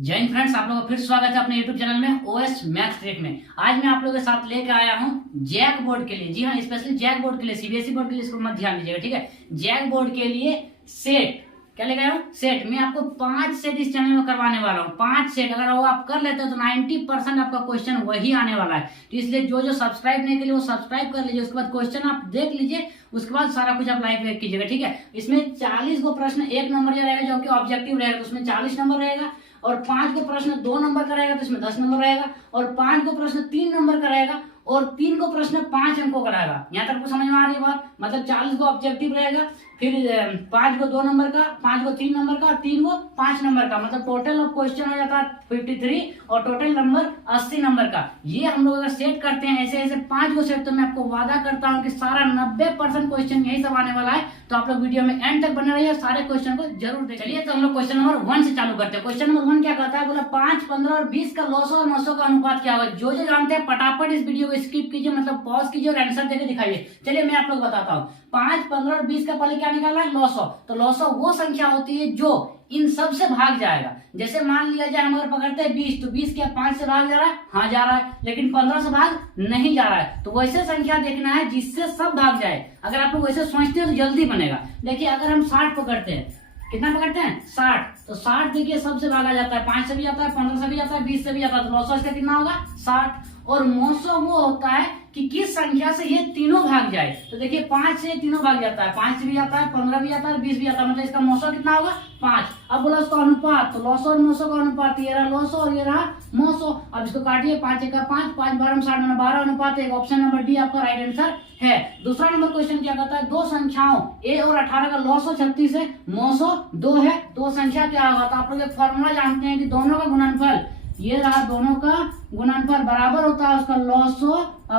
जय हिंद फ्रेंड्स, आप लोगों का फिर स्वागत है अपने YouTube चैनल में ओएस मैथ ट्रिक में। आज मैं आप लोगों के साथ लेकर आया हूं जैक बोर्ड के लिए। जी हाँ, स्पेशली जैक बोर्ड के लिए, सीबीएसई बोर्ड के लिए, इसको मत ध्यान दीजिएगा, ठीक है। जैक बोर्ड के लिए सेट क्या लेकर आया हूं? सेट। मैं आपको 5 सेट इस चैनल में करवाने वाला हूँ। 5 सेट अगर वो आप कर लेते हो तो 90% आपका क्वेश्चन वही आने वाला है। तो इसलिए जो सब्सक्राइब नहीं किए वो सब्सक्राइब कर लीजिए, उसके बाद क्वेश्चन आप देख लीजिए, उसके बाद सारा कुछ आप लाइक वेक कीजिएगा, ठीक है। इसमें 40 को प्रश्न 1 नंबर का रहेगा, जो कि ऑब्जेक्टिव रहेगा, तो उसमें 40 नंबर रहेगा। और 5 को प्रश्न 2 नंबर का रहेगा तो इसमें 10 नंबर रहेगा। और 5 को प्रश्न 3 नंबर का रहेगा और 3 को प्रश्न 5 अंकों का रहेगा। यहाँ तक आपको समझ में आ रही है बात? मतलब 40 को ऑब्जेक्टिव रहेगा, फिर 5 को 2 नंबर का, 5 को 3 नंबर का और 3 को 5 नंबर का। मतलब टोटल ऑफ क्वेश्चन हो जाता है 53 और टोटल नंबर 80 नंबर का। ये हम लोग अगर सेट करते हैं ऐसे ऐसे 5 को सेट, तो मैं आपको वादा करता हूँ कि सारा 90% क्वेश्चन यही सब आने वाला है। तो आप लोग वीडियो में एंड तक बने रहिए, सारे क्वेश्चन को जरूर देखें। चलिए तो हम लोग क्वेश्चन नंबर 1 से चालू करते हैं। क्वेश्चन नंबर 1 क्या कहता है? बोला 5, 15 और 20 का 900 और 900 का अनुपात क्या होगा? जो जानते हैं फटाफट इस वीडियो को स्किप कीजिए, मतलब पॉज कीजिए और आंसर देके दिखाइए। चलिए मैं आप लोग बताता हूँ। 5, 15 और 20 का पहले क्या निकाला है? 900। तो 900 वो संख्या होती है जो इन सब से भाग जाएगा। जैसे मान लिया जाए हम अगर पकड़ते हैं 20, तो 20 क्या 5 से भाग जा रहा है? हाँ जा रहा है, लेकिन 15 से भाग नहीं जा रहा है। तो वैसे संख्या देखना है जिससे सब भाग जाए। अगर आप लोग वैसे सोचते हो तो जल्दी बनेगा। देखिए अगर हम 60 पकड़ते हैं, कितना पकड़ते हैं? 60। तो 60 देखिए सबसे भागा जाता है, 5 से भी जाता है, 15 से भी जाता है, 20 से भी जाता है। तो 900 इसका कितना होगा? 60। और 900 वो होता है कि किस संख्या से ये तीनों भाग जाए। तो देखिए 5 से तीनों भाग जाता है, 5 से भी जाता है, 15 भी जाता है, 20 भी जाता है। मतलब इसका 900 कितना होगा? 5। अब बोला उसका अनुपात, तो 900 और 900 का अनुपात, ये रहा 900 और ये रहा 900। अब इसको काटिए, 5 1 5, 5 12 60 में 12 अनुपात 1। ऑप्शन नंबर डी आपका राइट आंसर है। दूसरा नंबर क्वेश्चन क्या कहता है? दो संख्याओं a और 18 का 936 है, 902 है। दो संख्या क्या होगा? तो आप लोग एक फॉर्मूला जानते हैं कि दोनों का गुणनफल, ये रहा दोनों का गुणनफल बराबर होता है उसका 900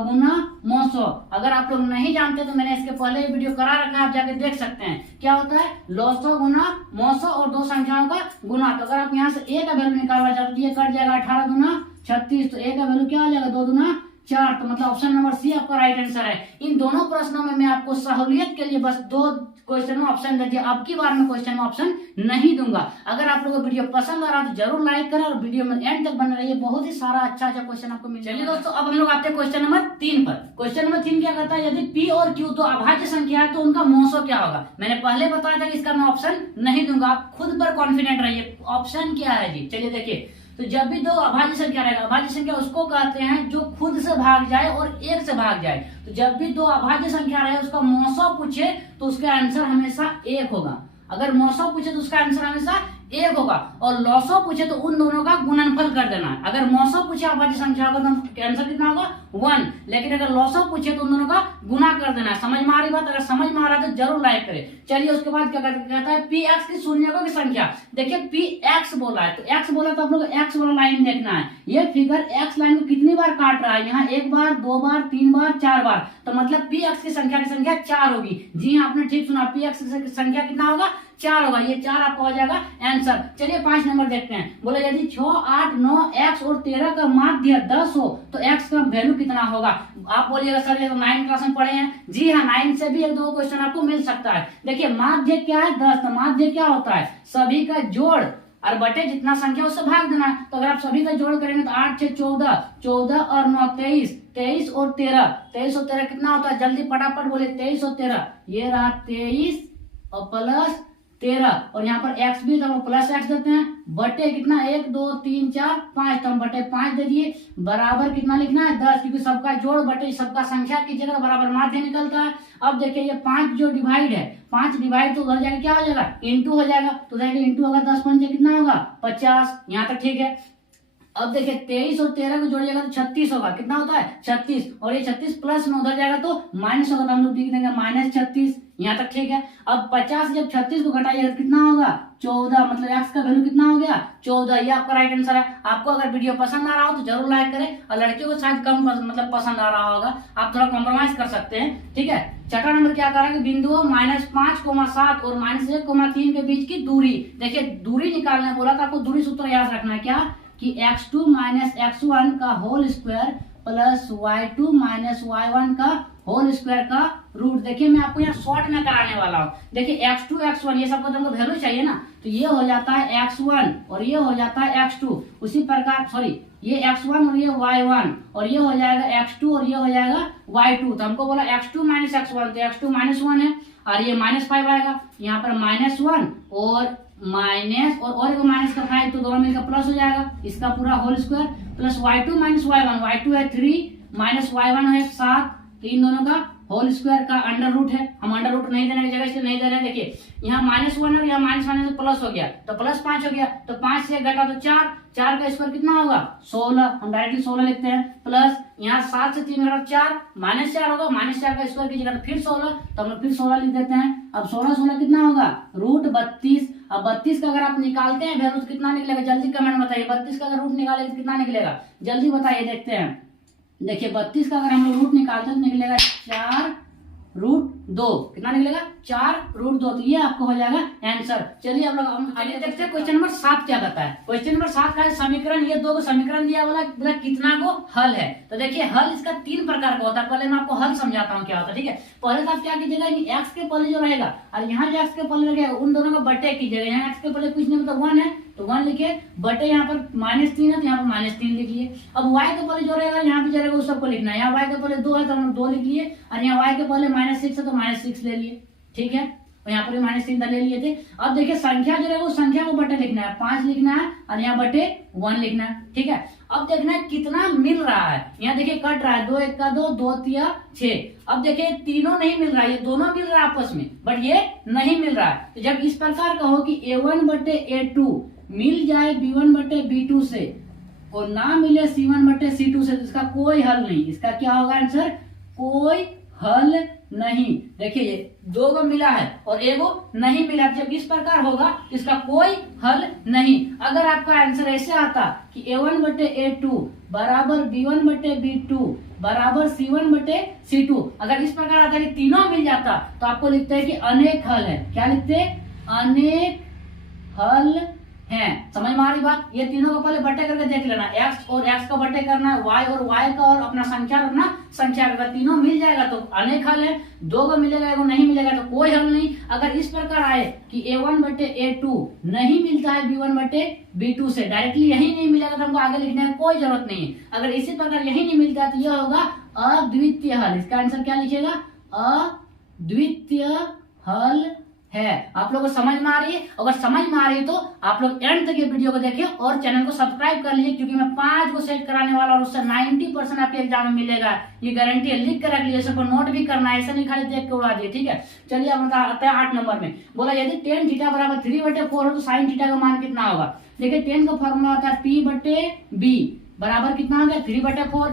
गुना 900। अगर आप लोग नहीं जानते तो मैंने इसके पहले ही वीडियो करा रखा है, आप जाके देख सकते हैं। क्या होता है? 900 गुना 900 और दो संख्याओं का गुना। तो अगर आप यहाँ से a का वैल्यू निकालना चाहते तो ये कट जाएगा 18 गुना 36। तो a का वैल्यू क्या हो जाएगा? 2 गुना 4। तो मतलब ऑप्शन नंबर सी आपका राइट आंसर है। इन दोनों प्रश्नों में मैं आपको सहूलियत के लिए बस 2 क्वेश्चन में ऑप्शन दे दिया। अब की बार में क्वेश्चन में ऑप्शन नहीं दूंगा। अगर आप लोगों को वीडियो पसंद आ रहा है तो जरूर लाइक करें और वीडियो में एंड तक बने रहिए, बहुत ही सारा अच्छा क्वेश्चन आपको मिल जाएगा। दोस्तों अब हम लोग आते हैं क्वेश्चन नंबर 3 पर। क्वेश्चन नंबर 3 क्या कहता है? यदि पी और क्यू तो अभाज्य संख्या है तो उनका मोसो क्या होगा? मैंने पहले बताया था कि इसका मैं ऑप्शन नहीं दूंगा, आप खुद पर कॉन्फिडेंट रहिए। ऑप्शन क्या है जी? चलिए देखिए, तो जब भी दो अभाज्य संख्या रहेगा, अभाज्य संख्या उसको कहते हैं जो खुद से भाग जाए और 1 से भाग जाए। तो जब भी दो अभाज्य संख्या रहे उसका मोसो पूछे तो उसका आंसर हमेशा 1 होगा। अगर मोसो पूछे तो उसका आंसर हमेशा 1 होगा। और लॉसो पूछे तो उन दोनों का गुणनफल कर देना है। अगर मोसो पूछे अभाज्य संख्या का तो आंसर कितना होगा? 1। लेकिन अगर लॉसो पूछे तो उन दोनों का गुना कर देना है। समझ में आ रही बात? अगर समझ में आ रहा है तो जरूर लाइक करें। चलिए उसके बाद क्या कहता है? पी एक्स की शून्यकों की संख्या। देखिए पी एक्स बोला है, तो एक्स बोला तो आप लोग एक्स वाला लाइन देखना है। ये फिगर एक्स लाइन को कितनी बार काट रहा है? यहाँ 1 बार, 2 बार, 3 बार, 4 बार। तो मतलब पी एक्स की संख्या 4 होगी। जी हाँ, आपने ठीक सुना, पी एक्स की संख्या कितना होगा? 4 होगा। ये 4 आपका हो जाएगा आंसर। चलिए 5 नंबर देखते हैं। बोले यदि 6, 8, 9, x और 13 का माध्य 10 हो तो x का वैल्यू कितना होगा? आप बोलिएगा सर ये तो 9 क्लास में पढ़े हैं। जी हाँ, 9 से भी 1-2 क्वेश्चन आपको मिल सकता है। देखिए माध्य क्या है? 10। तो माध्य क्या होता है? सभी का जोड़ और बटे जितना संख्या उससे भाग देना। तो अगर आप सभी का जोड़ करेंगे तो 8 6 14, 14 और 9 23, 23 और 13, 23 और 13 कितना होता है? जल्दी फटाफट बोले, 23 और 13। ये रहा 23 और प्लस 13 और यहाँ पर x भी तो हम प्लस x देते हैं, बटे कितना 1 2 3 4 5, तो हम बटे 5 दे दिए। बराबर कितना लिखना है? 10, क्योंकि सबका जोड़ बटे सबका संख्या कीजिएगा तो बराबर माध्य निकलता है। अब देखिए ये 5 जो डिवाइड है, 5 डिवाइड तो उधर जाके क्या हो जाएगा? इंटू हो जाएगा। तो देखिए इंटू होगा 10 पंचे कितना होगा? 50। यहाँ तक ठीक है। अब देखिए 23 और 13 को जोड़िएगा तो 36 होगा। कितना होता है? 36। और ये 36 प्लस में उधर जाएगा तो माइनस होगा, तो हम लोग लिख देंगे -36। यहाँ तक ठीक है। अब 50 जब 36 को घटाइएगा तो कितना होगा? 14। मतलब x का वैल्यू कितना हो गया? 14। ये आपका राइट आंसर है। आपको अगर वीडियो पसंद आ रहा हो तो जरूर लाइक करें, और लड़कियों को शायद कम मतलब पसंद आ रहा होगा, आप थोड़ा कॉम्प्रोमाइज कर सकते हैं, ठीक है। छठा नंबर क्या करेंगे? बिंदुओं -5, 7 और -1, 3 के बीच की दूरी। देखिए दूरी निकालने बोला तो आपको दूरी सूत्र याद रखना है। क्या कि x2 - x1 का whole square plus y2 minus y1 का होल स्क्वायर का रूट। देखिए मैं आपको यहाँ शॉर्ट में कराने वाला हूँ। देखिए x2 x1 ये सबको तुमको वैल्यू चाहिए ना, तो ये हो जाता है x1 और ये हो जाता है x2। उसी प्रकार सॉरी ये x1 और ये y1 और ये हो जाएगा x2 और ये हो जाएगा y2। तो हमको बोला x2 माइनस x1, तो x2 माइनस 1 है और ये -5 आएगा, यहाँ पर -1 और माइनस और एक माइनस का 5, तो दोनों मिलकर प्लस हो जाएगा, इसका पूरा whole square plus y2 minus y1, y2 है 3 माइनस y1 है 7, तो इन दोनों का होल स्क्वायर का अंडर रूट है। हम अंडर रूट नहीं देने की जगह इसलिए नहीं दे रहे हैं। देखिए यहाँ -1 है और यहाँ -1 है तो प्लस हो गया, तो +5 हो गया, तो 5 से घटा तो 4, 4 का स्क्वायर कितना होगा 16, हम डायरेक्टली 16 लिखते हैं, प्लस यहाँ 7 से 3 घटा 4 -4 होगा, -4 का स्क्वायर की जगह फिर 16, तो हम लोग फिर 16 लिख देते हैं। अब 16 कितना होगा √32। अब 32 का अगर आप निकालते हैं वैल्यू तो कितना निकलेगा, जल्दी कमेंट में बताइए। 32 का अगर रूट निकालेंगे तो कितना निकलेगा, जल्दी बताइए, देखते हैं। देखिए 32 का अगर हम लोग रूट निकालते हैं तो निकलेगा 4√2, कितना निकलेगा 4√2, तो ये आपको हो जाएगा आंसर। चलिए अब हम आगे देखते हैं क्वेश्चन नंबर 7 क्या कहता है। क्वेश्चन नंबर 7 का है समीकरण, ये दो समीकरण दिया बोला कितना को हल है। तो देखिए हल इसका 3 प्रकार का होता है, पहले मैं आपको हल समझाता हूँ क्या होता है, ठीक है। पहले तो आप क्या कीजिएगा कि x के पहले जो रहेगा और यहाँ जो x के पहले रहेगा उन दोनों का बटे कीजिएगा। यहाँ x के पहले कुछ नहीं मतलब 1 है तो 1 लिखिए, बटे यहाँ पर -3 है तो यहाँ पर -3 लिखिए। अब y के पहले जो रहेगा यहाँ पे जो रहेगा उस सबको लिखना है। यहाँ y के पहले 2 है तो हम 2 लिख लिए और यहाँ y के पहले -6 है तो -6 ले लिए, ठीक है। और यहाँ पर भी -3 ले लिए थे। अब देखिए संख्या जो रहेगा उस संख्या को बटे लिखना है, 5 लिखना है और यहाँ बटे 1 लिखना है, ठीक है। अब देखना है कितना मिल रहा है। यहाँ देखिए कट रहा है, 2 1 का 2, 2 3 6। अब देखिए तीनों नहीं मिल रहा है, ये दोनों मिल रहा है आपस में, बट ये नहीं मिल रहा है। तो जब इस प्रकार का हो कि a1 बटे a2 मिल जाए b1 बटे b2 से और ना मिले c1 बटे c2 से, तो इसका कोई हल नहीं। इसका क्या होगा आंसर, कोई हल नहीं। देखिए ये 2 को मिला है और एगो नहीं मिला, जब इस प्रकार होगा इसका कोई हल नहीं। अगर आपका आंसर ऐसे आता कि a1 बटे a2 बराबर b1 बटे b2 बराबर c1 बटे c2, अगर इस प्रकार आता कि तीनों मिल जाता तो आपको लिखते हैं कि अनेक हल है। क्या लिखते हैं, अनेक हल हैं। समझ में आ रही बात। ये तीनों को पहले बटे करके देख लेना, x और x का बटे करना है, y और y का और अपना संख्या रखना संख्या का। तीनों मिल जाएगा तो अनेक हल है, 2 को मिलेगा एगो नहीं मिलेगा तो कोई हल नहीं। अगर इस प्रकार आए कि a1 बटे a2 नहीं मिलता है b1 बटे b2 से, डायरेक्टली यही नहीं मिलेगा तो हमको आगे लिखने की कोई जरूरत नहीं है। अगर इसी प्रकार यही नहीं मिलता है तो यह होगा अद्वितीय हल। इसका आंसर क्या लिखेगा, अद्वितीय हल है। आप लोगों को समझ में आ रही है? अगर समझ में आ रही है तो आप लोग एंड तक ये वीडियो को देखिए और चैनल को सब्सक्राइब कर लीजिए, क्योंकि मैं 5 को सेट कराने वाला और उससे 90% आपके एग्जाम में मिलेगा, ये गारंटी है। लिख कर रख लीजिए, सबको नोट भी करना है, ऐसा नहीं खाली देख के उड़ा दिए, ठीक है। चलिए अब बताते हैं 8 नंबर में। बोला यदि tan थीटा बराबर 3/4 हो तो sin थीटा का मान कितना होगा। देखिए tan का फॉर्मूला होता है p बटे b बराबर कितना हो गया 3/4।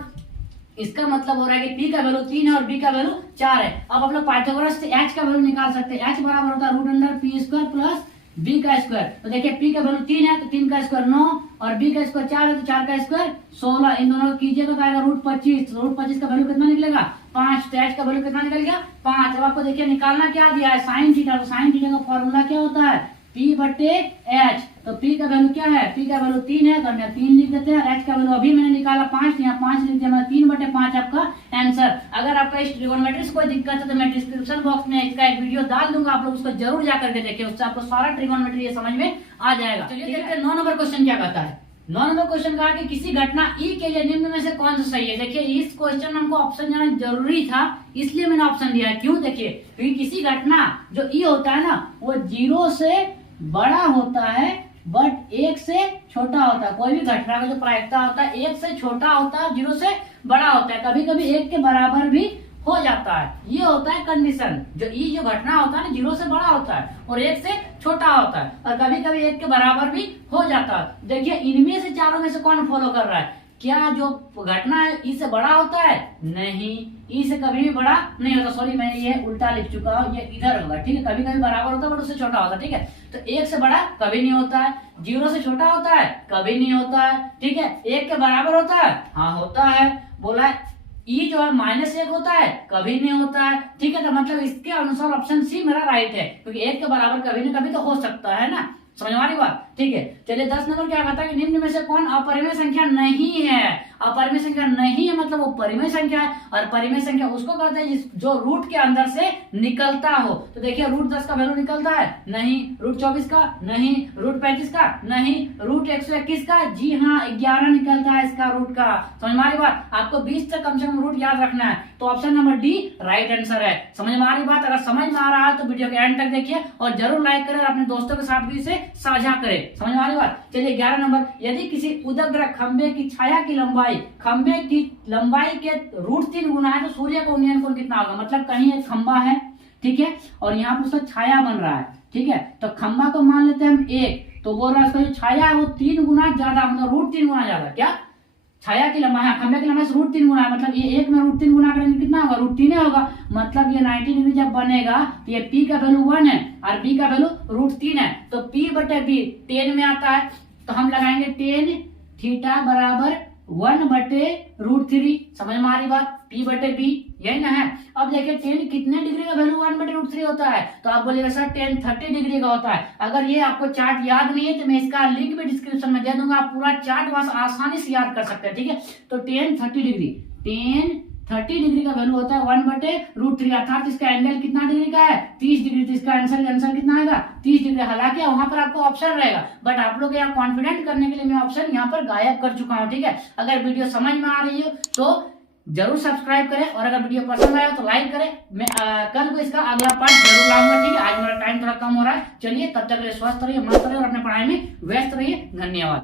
इसका मतलब हो रहा है कि p का वैल्यू 3 है और b का वैल्यू 4 है। अब आप लोग पाइथागोरस से h का वैल्यू निकाल सकते हैं। h बराबर होता है √p² प्लस b का स्क्वायर। तो देखिए p का वैल्यू 3 है तो 3 का स्क्वायर 9 और b का स्क्वायर 4 है तो 4 का स्क्वायर 16। इन दोनों को कीजिएगा तो आएगा √25। √25 का वैल्यू कितना निकलेगा 5। तो h का वैल्यू कितना निकलेगा 5। अब आपको देखिए निकालना क्या दिया है, sin थीटा। तो sin थीटा का फॉर्मूला क्या होता है p बटे h। तो p का वैल्यू क्या है, p का वैल्यू 3 है तो हम 3 लिख देते हैं। h का वैल्यू अभी मैंने निकाला 5, यहाँ 5 लिख दिया, मतलब 3/5 आपका आंसर। अगर आपका इस ट्रिगोनोमेट्री से कोई दिक्कत है तो मैं डिस्क्रिप्शन बॉक्स में इसका एक वीडियो डाल दूंगा, आप लोग उसको जरूर जा करके देखिए, उससे आपको सारा ट्रिगोनोमेट्री समझ में आ जाएगा। चलिए देखते हैं 9 नंबर क्वेश्चन क्या कहता है। 9 नंबर क्वेश्चन कहा कि किसी घटना ई के लिए निम्न में से कौन सा सही है। देखिए इस क्वेश्चन में हमको ऑप्शन जाना जरूरी था, इसलिए मैंने ऑप्शन दिया है। क्यों, देखिए क्योंकि किसी घटना जो ई होता है ना वो 0 से बड़ा होता है बट 1 से छोटा होता है। कोई भी घटना का जो प्रायिकता होता है 1 से छोटा होता है, 0 से बड़ा होता है, कभी कभी 1 के बराबर भी हो जाता है। ये होता है कंडीशन। जो जो घटना होता है ना 0 से बड़ा होता है और 1 से छोटा होता है और कभी कभी 1 के बराबर भी हो जाता है। देखिए इनमें से चारों में से कौन फॉलो कर रहा है। क्या जो घटना है ई से बड़ा होता है, नहीं, ई से कभी भी बड़ा नहीं होता। सॉरी मैं ये उल्टा लिख चुका हूँ, ये इधर होगा, ठीक है। कभी कभी बराबर होता है बट उससे छोटा होता है, ठीक है। तो 1 से बड़ा कभी नहीं होता है, 0 से छोटा होता है कभी नहीं होता है, ठीक है। 1 के बराबर होता है, हाँ होता है। बोला ई जो है -1 होता है कभी नहीं होता है, ठीक है। तो मतलब इसके अनुसार ऑप्शन सी मेरा राइट है, क्योंकि 1 के बराबर कभी न कभी तो हो सकता है ना। समझ में आ रही बात। ठीक है। चलिए 10 नंबर क्या कहता है कि निम्न में से कौन अपरिमेय संख्या नहीं है। अपरिमेय संख्या नहीं है मतलब वो परिमेय संख्या है, और परिमेय संख्या उसको कहते हैं जो रूट के अंदर से निकलता हो। तो देखिए रूट 10 का वैल्यू निकलता है, नहीं। रूट 24 का नहीं। रूट 35 का नहीं। रूट 121 का जी हाँ 11 निकलता है इसका रूट का। समझ में आ रही बात? आपको 20 तक कम से कम रूट याद रखना है, तो option number D right answer है। समझ में आ रही बात? अगर समझ में आ रहा है तो वीडियो के एंड तक देखिए और जरूर लाइक करें और अपने दोस्तों के साथ भी इसे साझा करें। समझ में आ रही बात? चलिए 11 नंबर, यदि किसी उदग्र खंबे की छाया की लंबाई खंबे की लंबाई के √3 गुना है तो सूर्य का उन्नयन कोण कितना होगा। मतलब कहीं एक खंबा है, ठीक है, और यहाँ पर उसका छाया बन रहा है, ठीक है, तो खंबा को मान लेते हैं हम 1, तो बोल रहा है उसका जो छाया है वो 3 गुना ज्यादा, मतलब √3 गुना ज्यादा। क्या? छाया की लंबाई, खंबे की लंबाई से √3 गुना है, मतलब ये 1 में √3 गुना करेंगे कितना होगा? √3 होगा। मतलब ये 90 डिग्री जब बनेगा तो ये P का वैल्यू 1 है और B का वैल्यू √3 है, तो P/B 10 में आता है, तो हम लगाएंगे 10 थीटा बराबर 1/√3। समझ में आ रही बात? P/B यही ना है। अब देखिए 10 कितने डिग्री का वैल्यू 1/√3 होता है, तो आप बोलिएगा सर 10 30 डिग्री का होता है। अगर ये आपको चार्ट याद नहीं है तो मैं इसका लिंक भी डिस्क्रिप्शन में दे दूंगा, आप पूरा चार्ट वहां आसानी से याद कर सकते हैं, ठीक है। तो 10 30 डिग्री, 10 30 डिग्री का वैल्यू होता है 1/√3, अर्थात इसका एंगल कितना डिग्री का है? 30 डिग्री। तो इसका आंसर कितना आएगा? 30 डिग्री। हालांकि वहां पर आपको ऑप्शन रहेगा, बट आप लोग यहाँ कॉन्फिडेंट करने के लिए मैं ऑप्शन यहाँ पर गायब कर चुका हूँ, ठीक है। अगर वीडियो समझ में आ रही हो तो जरूर सब्सक्राइब करें, और अगर वीडियो पसंद आया तो लाइक करें। मैं कल को इसका अगला पार्ट जरूर लाऊंगा, ठीक है। आज मेरा टाइम थोड़ा कम हो रहा है। चलिए तब तक के लिए स्वस्थ रहिए, मस्त रहिए और अपने पढ़ाई में व्यस्त रहिए। धन्यवाद।